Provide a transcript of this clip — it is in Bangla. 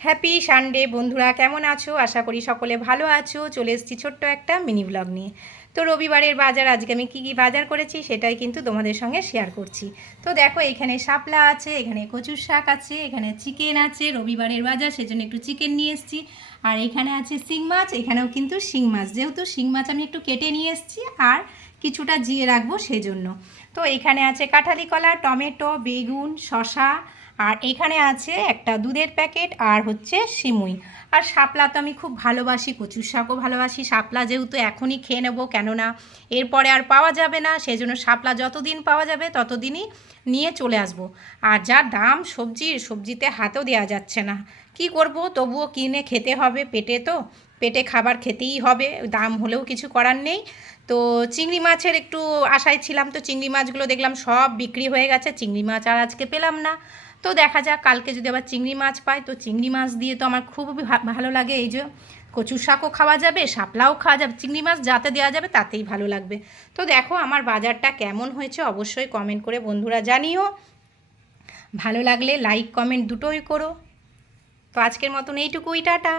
হ্যাপি সানডে বন্ধুরা, কেমন আছো? আশা করি সকলে ভালো আছো। চলে এসেছি ছোট্ট একটা মিনি ব্লগ নিয়ে। তো রবিবারের বাজার, আজকে আমি কী বাজার করেছি সেটাই কিন্তু তোমাদের সঙ্গে শেয়ার করছি। তো দেখো, এখানে শাপলা আছে, এখানে কচুর শাক আছে, এখানে চিকেন আছে। রবিবারের বাজার সেজন্য একটু চিকেন নিয়ে এসেছি। আর এখানে আছে শিং মাছ, এখানেও কিন্তু শিং মাছ, যেহেতু শিং মাছ আমি একটু কেটে নিয়ে এসেছি আর কিছুটা জিয়ে রাখবো সেজন্য। তো এখানে আছে কাঁঠালি কলা, টমেটো, বেগুন, শশা, আর এখানে আছে একটা দুধের প্যাকেট, আর হচ্ছে সিমুই। আর শাপলা তো আমি খুব ভালোবাসি, কচুর শাকও ভালোবাসি। শাপলা যেহেতু এখনই খেয়ে নেবো, কেননা এরপরে আর পাওয়া যাবে না, সেই জন্য শাপলা যতদিন পাওয়া যাবে ততদিনই নিয়ে চলে আসবো। আর যা দাম সবজিতে হাতও দেওয়া যাচ্ছে না, কি করব, তবুও কিনে খেতে হবে, পেটে খাবার খেতেই হবে, দাম হলেও কিছু করার নেই। তো চিংড়ি মাছের একটু আশায় ছিলাম, তো চিংড়ি মাছগুলো দেখলাম সব বিক্রি হয়ে গেছে, চিংড়ি মাছ আর আজকে পেলাম না। তো দেখা যাক, কালকে যদি আবার চিংড়ি মাছ পাই, তো চিংড়ি মাছ দিয়ে তো আমার খুবই ভালো লাগে। এই যে কচু শাকও খাওয়া যাবে, শাপলাও খাওয়া যাবে, চিংড়ি মাছ যাতে দেওয়া যাবে তাতেই ভালো লাগবে। তো দেখো আমার বাজারটা কেমন হয়েছে অবশ্যই কমেন্ট করে বন্ধুরা জানিও। ভালো লাগলে লাইক কমেন্ট দুটোই করো। তো আজকের মতন এইটুকুই, টাটা।